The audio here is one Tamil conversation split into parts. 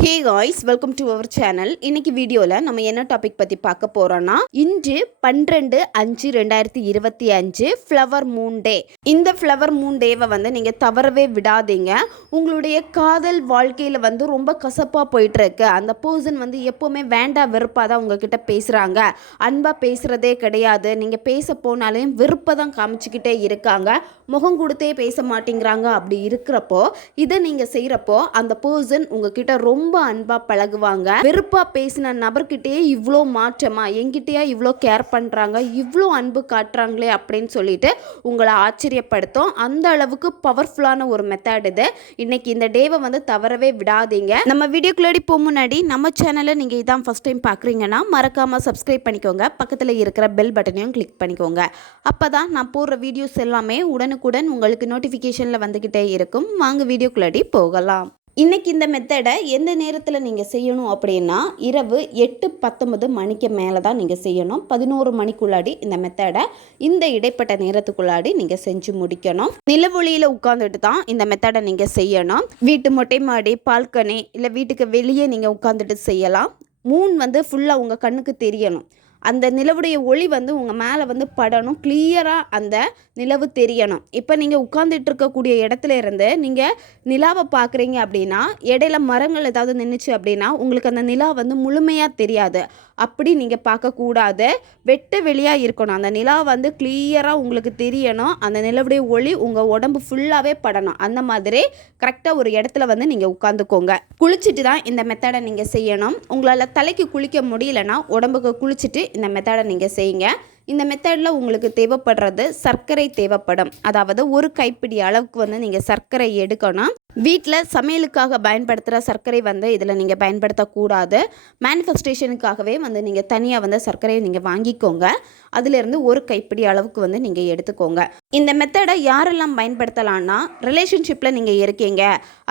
Hey guys, welcome to our channel. இன்னைக்கு வீடியோவில் நம்ம என்ன டாபிக் பற்றி பார்க்க போகிறோன்னா, இன்று 12/5/2025 ஃப்ளவர் மூன் டே. இந்த ஃப்ளவர் மூன் டேவை நீங்கள் தவறவே விடாதீங்க. உங்களுடைய காதல் வாழ்க்கையில் ரொம்ப கசப்பாக போயிட்டுருக்கு. அந்த பர்சன் எப்போவுமே வேண்டாம் வெறுப்பாக தான் உங்ககிட்ட பேசுகிறாங்க. அன்பாக பேசுகிறதே கிடையாது. நீங்கள் பேச போனாலையும் வெறுப்பை தான் காமிச்சிக்கிட்டே இருக்காங்க. முகம் கொடுத்தே பேச மாட்டேங்கிறாங்க. அப்படி இருக்கிறப்போ இதை நீங்கள் செய்கிறப்போ அந்த பர்சன் உங்ககிட்ட ரொம்ப அன்பா பழகுவாங்க. வெறுப்பா பேசின நபர்கிட்டயே இவ்வளோ மாற்றமா, என்கிட்டயா இவ்வளோ கேர் பண்றாங்க, இவ்வளோ அன்பு காட்டுறாங்களே அப்படின்னு சொல்லிட்டு உங்களை ஆச்சரியப்படுத்தும். அந்த அளவுக்கு பவர்ஃபுல்லான ஒரு மெத்தட் இது. இன்னைக்கு இந்த டேவை தவறவே விடாதீங்க. நம்ம வீடியோக்குள்ளாடி போக முன்னாடி நம்ம சேனலை நீங்க இதான் ஃபர்ஸ்ட் டைம் பார்க்குறீங்கன்னா மறக்காம சப்ஸ்கிரைப் பண்ணிக்கோங்க. பக்கத்தில் இருக்கிற பெல் பட்டனையும் கிளிக் பண்ணிக்கோங்க. அப்பதான் நான் போடுற வீடியோஸ் எல்லாமே உடனுக்குடன் உங்களுக்கு நோட்டிஃபிகேஷனில் வந்துக்கிட்டே இருக்கும். வாங்க வீடியோக்குள்ளாடி போகலாம். இன்றைக்கி இந்த மெத்தடை எந்த நேரத்தில் நீங்கள் செய்யணும் அப்படின்னா, இரவு 8:19 மணிக்கு மேலே தான் நீங்கள் செய்யணும். 11 மணிக்குள்ளாடி இந்த மெத்தடை இந்த இடைப்பட்ட நேரத்துக்குள்ளாடி நீங்கள் செஞ்சு முடிக்கணும். நிலவொளியில் உட்காந்துட்டு தான் இந்த மெத்தடை நீங்கள் செய்யணும். வீட்டு மொட்டை மாடி, பால்கனி இல்லை வீட்டுக்கு வெளியே நீங்கள் உட்காந்துட்டு செய்யலாம். மூன் ஃபுல்லாக உங்கள் கண்ணுக்கு தெரியணும். அந்த நிலவுடைய ஒளி உங்கள் மேலே படணும். கிளியராக அந்த நிலவு தெரியணும். இப்போ நீங்கள் உட்காந்துட்டு இருக்கக்கூடிய இடத்துல இருந்து நீங்கள் நிலாவை பார்க்குறீங்க அப்படின்னா, இடையில மரங்கள் ஏதாவது நின்றுச்சு அப்படின்னா உங்களுக்கு அந்த நிலா முழுமையாக தெரியாது. அப்படி நீங்கள் பார்க்கக்கூடாது. வெட்ட வெளியாக இருக்கணும். அந்த நிலா கிளியராக உங்களுக்கு தெரியணும். அந்த நிலவுடைய ஒளி உங்கள் உடம்பு ஃபுல்லாகவே படணும். அந்த மாதிரி கரெக்டாக ஒரு இடத்துல நீங்கள் உட்காந்துக்கோங்க. குளிச்சுட்டு தான் இந்த மெத்தடை நீங்கள் செய்யணும். உங்களால் தலைக்கு குளிக்க முடியலன்னா உடம்புக்கு குளிச்சுட்டு இந்த மெத்தடை நீங்கள் செய்யுங்க. இந்த மெத்தடில் உங்களுக்கு தேவைப்படுறது சர்க்கரை தேவைப்படும். அதாவது ஒரு கைப்பிடி அளவுக்கு நீங்கள் சர்க்கரை எடுக்கணும். வீட்டில் சமையலுக்காக பயன்படுத்துகிற சர்க்கரை இதில் நீங்கள் பயன்படுத்தக்கூடாது. மேனிஃபெஸ்டேஷனுக்காகவே நீங்கள் தனியாக சர்க்கரையை நீங்கள் வாங்கிக்கோங்க. அதிலிருந்து ஒரு கைப்பிடி அளவுக்கு நீங்கள் எடுத்துக்கோங்க. இந்த மெத்தடை யாரெல்லாம் பயன்படுத்தலான்னா, ரிலேஷன்ஷிப்பில் நீங்கள் இருக்கீங்க,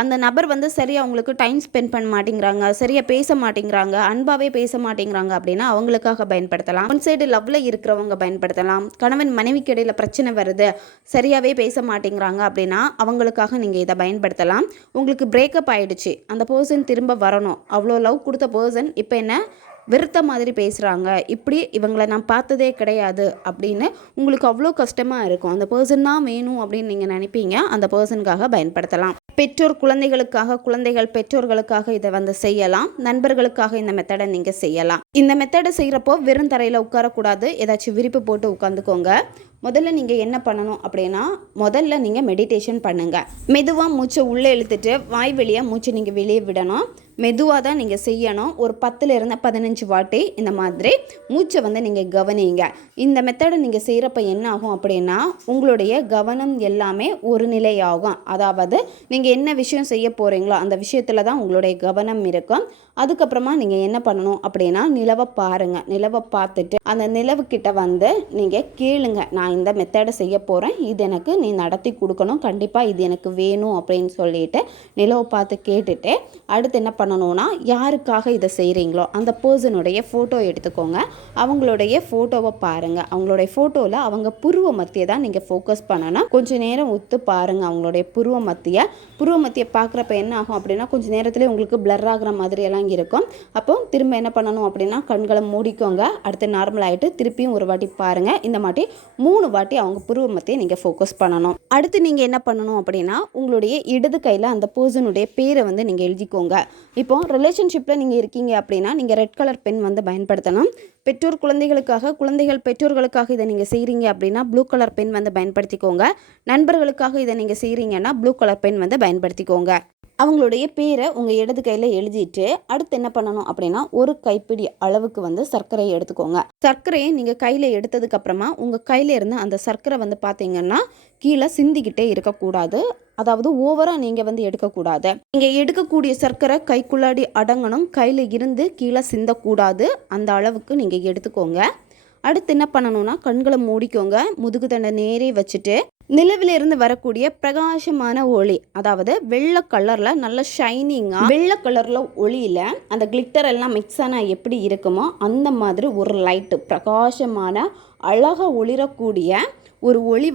அந்த நபர் சரியாக உங்களுக்கு டைம் ஸ்பெண்ட் பண்ண மாட்டேங்கிறாங்க, சரியாக பேச மாட்டேங்கிறாங்க, அன்பாகவே பேச மாட்டேங்கிறாங்க அப்படின்னா அவங்களுக்காக பயன்படுத்தலாம். ஒன் சைடு லவ்வில் இருக்கிறவங்க பயன்படுத்தலாம். கணவன் மனைவிக்கு இடையில பிரச்சனை வருது, சரியாகவே பேச மாட்டேங்கிறாங்க அப்படின்னா அவங்களுக்காக நீங்கள் இதை பயன்படுத்தலாம். உங்களுக்கு பிரேக்கப் ஆகிடுச்சு, அந்த பர்சன் திரும்ப வரணும், அவ்வளோ லவ் கொடுத்த பர்சன் இப்போ என்ன வெறுத்த மாதிரி பேசுகிறாங்க, இப்படி இவங்களை நான் பார்த்ததே கிடையாது அப்படின்னு உங்களுக்கு அவ்வளோ கஷ்டமாக இருக்கும். அந்த பர்சன் தான் வேணும் அப்படின்னு நீங்கள் நினைப்பீங்க. அந்த பர்சனுக்காக பயன்படுத்தலாம். பெற்றோர் குழந்தைகளுக்காக, குழந்தைகள் பெற்றோர்களுக்காக இதை செய்யலாம். நண்பர்களுக்காக இந்த மெத்தடை நீங்கள் செய்யலாம். இந்த மெத்தடை செய்கிறப்போ வெறும் தரையில் உட்காரக்கூடாது. ஏதாச்சும் விரிப்பு போட்டு உட்காந்துக்கோங்க. முதல்ல நீங்கள் என்ன பண்ணணும் அப்படின்னா, முதல்ல நீங்கள் மெடிடேஷன் பண்ணுங்கள். மெதுவாக மூச்சை உள்ளே இழுத்துட்டு வாய் வழியாக மூச்சை நீங்கள் வெளியே விடணும். மெதுவாக தான் நீங்கள் செய்யணும். ஒரு 10 to 15 வாட்டி இந்த மாதிரி மூச்சை நீங்கள் கவனிங்க. இந்த மெத்தடை நீங்கள் செய்கிறப்ப என்ன ஆகும் அப்படின்னா, உங்களுடைய கவனம் எல்லாமே ஒரு நிலையாகும். அதாவது நீங்கள் என்ன விஷயம் செய்ய போகிறீங்களோ அந்த விஷயத்தில் தான் உங்களுடைய கவனம் இருக்கும். அதுக்கப்புறமா நீங்கள் என்ன பண்ணணும் அப்படின்னா, நிலவை பாருங்கள். நிலவை பார்த்துட்டு அந்த நிலவுக்கிட்ட நீங்கள் கேளுங்க, நான் இந்த மெத்தடை செய்ய போகிறேன், இது எனக்கு நீ நடத்தி கொடுக்கணும், கண்டிப்பாக இது எனக்கு வேணும் அப்படின்னு சொல்லிட்டு நிலவை பார்த்து கேட்டுட்டு அடுத்து என்ன பண்ணணும்னா, யாருக்காக இதை செய்கிறீங்களோ அந்த பர்சனுடைய ஃபோட்டோ எடுத்துக்கோங்க. அவங்களுடைய ஃபோட்டோவை பாருங்கள். அவங்களுடைய ஃபோட்டோவில் அவங்க புருவ மத்தியை தான் நீங்கள் ஃபோக்கஸ் பண்ணணும். கொஞ்சம் நேரம் ஒத்து பாருங்கள் அவங்களுடைய புருவ மத்தியை பார்க்குறப்ப என்ன ஆகும் அப்படின்னா, கொஞ்சம் நேரத்துலேயே உங்களுக்கு பிளர் ஆகிற மாதிரியெல்லாம் இருக்கும். அப்போ திரும்ப என்ன பண்ணணும் அப்படின்னா, கண்களை மூடிக்கோங்க. அடுத்து நார்மல் ஆகிட்டு திருப்பியும் ஒரு வாட்டி பாருங்கள். இந்த மாதிரி 3 வாட்டி அவங்க புருவ மத்தியை நீங்கள் ஃபோக்கஸ் பண்ணணும். அடுத்து நீங்கள் என்ன பண்ணணும் அப்படின்னா, உங்களுடைய இடது கையில் அந்த பர்சனுடைய பேரை நீங்கள் எழுதிக்கோங்க. இப்போ ரிலேஷன்ஷிப்பில் நீங்கள் இருக்கீங்க அப்படின்னா நீங்கள் ரெட் கலர் பென் பயன்படுத்தணும். பெற்றோர் குழந்தைகளுக்காக, குழந்தைகள் பெற்றோர்களுக்காக இதை நீங்கள் செய்கிறீங்க அப்படின்னா ப்ளூ கலர் பென் பயன்படுத்திக்கோங்க. நண்பர்களுக்காக இதை நீங்கள் செய்கிறீங்கன்னா ப்ளூ கலர் பென் பயன்படுத்திக்கோங்க. அவங்களுடைய பேரை உங்கள் இடது கையில் எழுதிட்டு அடுத்து என்ன பண்ணணும் அப்படின்னா, ஒரு கைப்பிடி அளவுக்கு சர்க்கரையை எடுத்துக்கோங்க. சர்க்கரையை நீங்கள் கையில் எடுத்ததுக்கு அப்புறமா உங்கள் கையில் இருந்து அந்த சர்க்கரை பார்த்தீங்கன்னா கீழே சிந்திக்கிட்டே இருக்கக்கூடாது. அதாவது ஓவராக நீங்கள் எடுக்கக்கூடாது. நீங்கள் எடுக்கக்கூடிய சர்க்கரை கைக்குள்ளாடி அடங்கணும். கையில் இருந்து கீழே சிந்தக்கூடாது. அந்த அளவுக்கு நீங்கள் எடுத்துக்கோங்க. அடுத்து என்ன பண்ணணும்னா, கண்களை மூடிக்கோங்க. முதுகு தண்டை நேரே வச்சுட்டு நிலவிலிருந்து வரக்கூடிய பிரகாசமான ஒளி, அதாவது வெள்ளை கலரில் நல்ல ஷைனிங்காக வெள்ளை கலரில் ஒளியில் அந்த கிளிட்டர் எல்லாம் மிக்ஸ் ஆனால் எப்படி இருக்குமோ அந்த மாதிரி ஒரு லைட்டு பிரகாசமான அழகாக ஒளிரக்கூடிய ஒரு ஒளி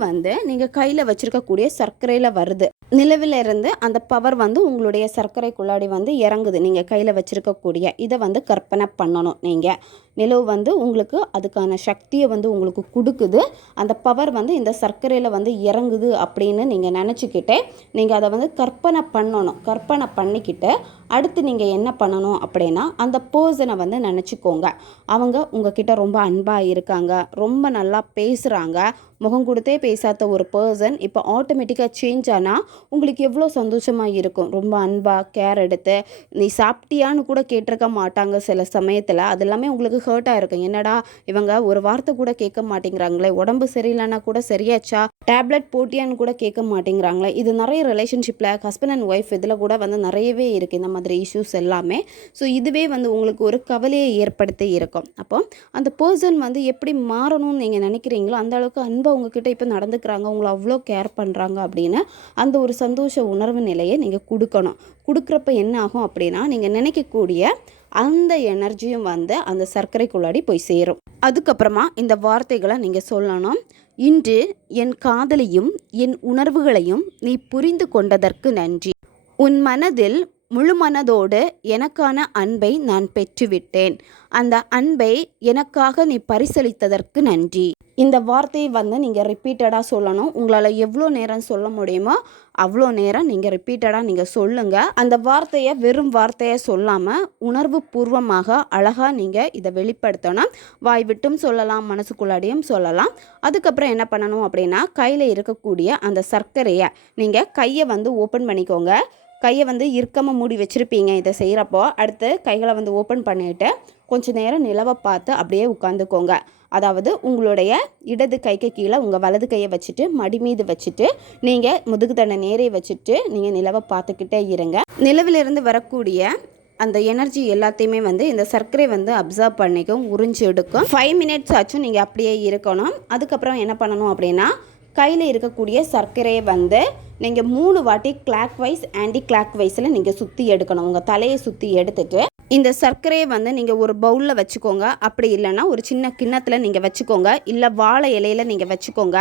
நீங்கள் கையில் வச்சுருக்கக்கூடிய சர்க்கரையில் வருது. நிலவிலிருந்து அந்த பவர் வந்து உங்களுடைய சர்க்கரைக்குள்ளாடி வந்து இறங்குது. நீங்கள் கையில் வச்சுருக்கக்கூடிய இதை வந்து கற்பனை பண்ணணும். நீங்கள் நிலவு வந்து உங்களுக்கு அதுக்கான சக்தியை வந்து உங்களுக்கு கொடுக்குது. அந்த பவர் வந்து இந்த சர்க்கரையில் வந்து இறங்குது அப்படின்னு நீங்கள் நினச்சிக்கிட்டே நீங்கள் அதை வந்து கற்பனை பண்ணணும். கற்பனை பண்ணிக்கிட்டு அடுத்து நீங்கள் என்ன பண்ணணும் அப்படின்னா, அந்த பர்சனை வந்து நினச்சிக்கோங்க. அவங்க உங்ககிட்ட ரொம்ப அன்பாக இருக்காங்க, ரொம்ப நல்லா பேசுகிறாங்க. முகம் கொடுத்தே பேசாத ஒரு பர்சன் இப்போ ஆட்டோமேட்டிக்காக சேஞ்ச் ஆனால் உங்களுக்கு எவ்வளோ சந்தோஷமாக இருக்கும். ரொம்ப அன்பாக கேர் எடுத்து நீ சாப்பிட்டியான்னு கூட கேட்டிருக்க மாட்டாங்க சில சமயத்தில். அது எல்லாமே உங்களுக்கு ஹர்ட்டாக இருக்கும். என்னடா இவங்க ஒரு வார்த்தை கூட கேட்க மாட்டேங்கிறாங்களே, உடம்பு சரியில்லைன்னா கூட சரியாச்சா, டேப்லெட் போட்டியான்னு கூட கேட்க மாட்டேங்கிறாங்களே. இது நிறைய ரிலேஷன்ஷிப்பில் ஹஸ்பண்ட் அண்ட் ஒய்ஃப் இதில் கூட வந்து நிறையவே இருக்குது இந்த மாதிரி இஷ்யூஸ் எல்லாமே. ஸோ இதுவே வந்து உங்களுக்கு ஒரு கவலையை ஏற்படுத்தி இருக்கும். அப்போ அந்த பர்சன் வந்து எப்படி மாறணும்னு நீங்கள் நினைக்கிறீங்களோ அந்த அளவுக்கு அன்பை உங்ககிட்ட இப்போ நடந்துக்கிறாங்க, உங்களை அவ்வளோ கேர் பண்ணுறாங்க அப்படின்னு அந்த ஒரு சந்தோஷ உணர்வு நிலையை நீங்கள் கொடுக்கணும். கொடுக்குறப்ப என்ன ஆகும் அப்படின்னா, நீங்கள் நினைக்கக்கூடிய அந்த எனர்ஜியும் வந்து அந்த சர்க்கரைக்குள்ளாடி போய் சேரும். அதுக்கப்புறமா இந்த வார்த்தைகளை நீங்கள் சொல்லணும். இன்று என் காதலையும் என் உணர்வுகளையும் நீ புரிந்து கொண்டதற்கு நன்றி. உன் மனதில் முழு மனதோடு எனக்கான அன்பை நான் பெற்றுவிட்டேன். அந்த அன்பை எனக்காக நீ பரிசளித்ததற்கு நன்றி. இந்த வார்த்தையை வந்து நீங்கள் ரிப்பீட்டடாக சொல்லணும். உங்களால் எவ்வளோ நேரம் சொல்ல முடியுமோ அவ்வளோ நேரம் நீங்கள் ரிப்பீட்டடாக நீங்கள் சொல்லுங்கள். அந்த வார்த்தையை வெறும் வார்த்தையை சொல்லாமல் உணர்வு பூர்வமாக அழகாக நீங்கள் இதை வெளிப்படுத்தணும். வாய் விட்டும் சொல்லலாம், மனசுக்குள்ளாடியும் சொல்லலாம். அதுக்கப்புறம் என்ன பண்ணணும் அப்படின்னா, கையில் இருக்கக்கூடிய அந்த சர்க்கரையை நீங்கள் கையை வந்து ஓப்பன் பண்ணிக்கோங்க. கையை வந்து இறுக்கமாக மூடி வச்சுருப்பீங்க இதை செய்கிறப்போ. அடுத்து கைகளை வந்து ஓப்பன் பண்ணிவிட்டு கொஞ்சம் நேரம் நிலவை பார்த்து அப்படியே உட்காந்துக்கோங்க. அதாவது உங்களுடைய இடது கைக்கு கீழே உங்கள் வலது கையை வச்சுட்டு மடி மீது வச்சுட்டு நீங்கள் முதுகு தண்டை நேரே வச்சுட்டு நீங்கள் நிலவை பார்த்துக்கிட்டே இருங்க. நிலவிலிருந்து வரக்கூடிய அந்த எனர்ஜி எல்லாத்தையுமே வந்து இந்த சர்க்கரை வந்து அப்சர்வ் பண்ணிக்கும், உறிஞ்சி எடுக்கும். 5 மினிட்ஸ் ஆச்சும் நீங்கள் அப்படியே இருக்கணும். அதுக்கப்புறம் என்ன பண்ணணும் அப்படின்னா, கையில் இருக்கக்கூடிய சர்க்கரையை வந்து நீங்கள் 3 வாட்டி கிளாக் வைஸ் ஆன்டி கிளாக் வைஸில் நீங்கள் சுற்றி எடுக்கணும். உங்கள் தலையை சுற்றி எடுத்துட்டு இந்த சர்க்கரையை வந்து நீங்கள் ஒரு பவுலில் வச்சுக்கோங்க. அப்படி இல்லைன்னா ஒரு சின்ன கிண்ணத்தில் நீங்கள் வச்சுக்கோங்க, இல்லை வாழை இலையில் நீங்கள் வச்சுக்கோங்க.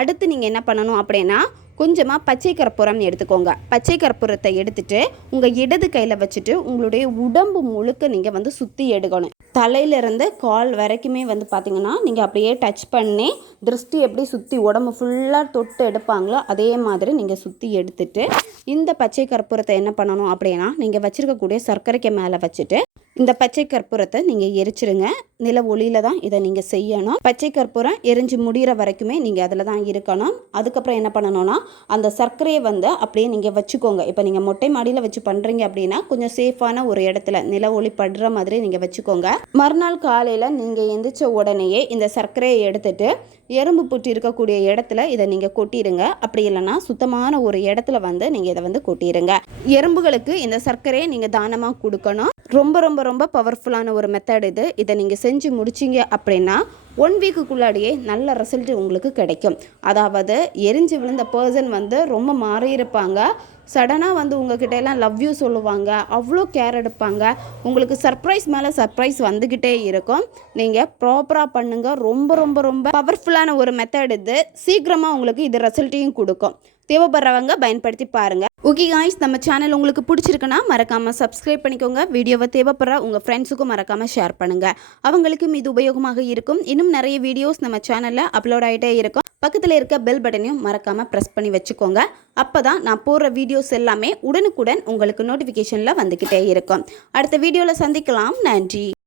அடுத்து நீங்கள் என்ன பண்ணணும் அப்படின்னா, கொஞ்சமாக பச்சை கற்பூரம் எடுத்துக்கோங்க. பச்சை கற்பூரத்தை எடுத்துட்டு உங்கள் இடது கையில் வச்சுட்டு உங்களுடைய உடம்பு முழுக்க நீங்கள் வந்து சுற்றி எடுக்கணும். தலையிலேருந்து கால் வரைக்குமே வந்து பார்த்திங்கன்னா நீங்கள் அப்படியே டச் பண்ணி திருஷ்டி எப்படி சுற்றி உடம்பு ஃபுல்லாக தொட்டு எடுப்பாங்களோ அதே மாதிரி நீங்கள் சுற்றி எடுத்துட்டு இந்த பச்சை கற்பூரத்தை என்ன பண்ணணும் அப்படின்னா, நீங்கள் வச்சுருக்கக்கூடிய சர்க்கரைக்கு மேலே வச்சுட்டு இந்த பச்சை கற்பூரத்தை நீங்கள் எரிச்சிருங்க. நில ஒளியில் தான் இதை நீங்கள் செய்யணும். பச்சை கற்பூரம் எரிஞ்சு முடிகிற வரைக்குமே நீங்கள் அதில் தான் இருக்கணும். அதுக்கப்புறம் என்ன பண்ணணும்னா, அந்த சர்க்கரையை வந்து அப்படியே நீங்கள் வச்சுக்கோங்க. இப்போ நீங்கள் மொட்டை மாடியில் வச்சு பண்ணுறீங்க அப்படின்னா கொஞ்சம் சேஃபான ஒரு இடத்துல நில ஒளி படுற மாதிரி நீங்கள் வச்சுக்கோங்க. மறுநாள் காலையில் நீங்கள் எந்திரிச்ச உடனேயே இந்த சர்க்கரையை எடுத்துட்டு எறும்பு புற்று இருக்கக்கூடிய இடத்துல இதை நீங்கள் கொட்டிடுங்க. அப்படி இல்லைன்னா சுத்தமான ஒரு இடத்துல வந்து நீங்கள் இதை வந்து கொட்டிடுங்க. எறும்புகளுக்கு இந்த சர்க்கரையை நீங்கள் தானமாக கொடுக்கணும். ரொம்ப ரொம்ப ரொம்ப பவர்ஃபுல்லான ஒரு மெத்தட் இது. இதை நீங்கள் செஞ்சு முடிச்சிங்க அப்படின்னா 1 வீக்குக்குள்ளாடியே நல்ல ரிசல்ட் உங்களுக்கு கிடைக்கும். அதாவது எரிஞ்சு விழுந்த பர்சன் வந்து ரொம்ப மாறியிருப்பாங்க. சடனாக வந்து உங்ககிட்ட எல்லாம் லவ் யூ சொல்லுவாங்க, அவ்வளோ கேர் எடுப்பாங்க. உங்களுக்கு சர்ப்ரைஸ் மேலே சர்ப்ரைஸ் வந்துக்கிட்டே இருக்கும். நீங்கள் ப்ராப்பராக பண்ணுங்கள். ரொம்ப ரொம்ப ரொம்ப பவர்ஃபுல்லான ஒரு மெத்தட் இது. சீக்கிரமாக உங்களுக்கு இது ரிசல்ட்டையும் கொடுக்கும். தேவைப்படுறவங்க பயன்படுத்தி பாருங்கள். ஓகே காய்ஸ், நம்ம சேனல் உங்களுக்கு பிடிச்சிருக்குன்னா மறக்காமல் சப்ஸ்கிரைப் பண்ணிக்கோங்க. வீடியோவை தேவைப்படுற உங்கள் ஃப்ரெண்ட்ஸுக்கும் மறக்காமல் ஷேர் பண்ணுங்கள். அவங்களுக்கும் இது உபயோகமாக இருக்கும். இன்னும் நிறைய வீடியோஸ் நம்ம சேனலில் அப்லோட் ஆகிட்டே இருக்கும். பக்கத்தில் இருக்க பெல் பட்டனையும் மறக்காமல் ப்ரெஸ் பண்ணி வச்சுக்கோங்க. அப்போ தான் நான் போடுற வீடியோஸ் எல்லாமே உடனுக்குடன் உங்களுக்கு நோட்டிஃபிகேஷனில் வந்துக்கிட்டே இருக்கும். அடுத்த வீடியோவில் சந்திக்கலாம். நன்றி.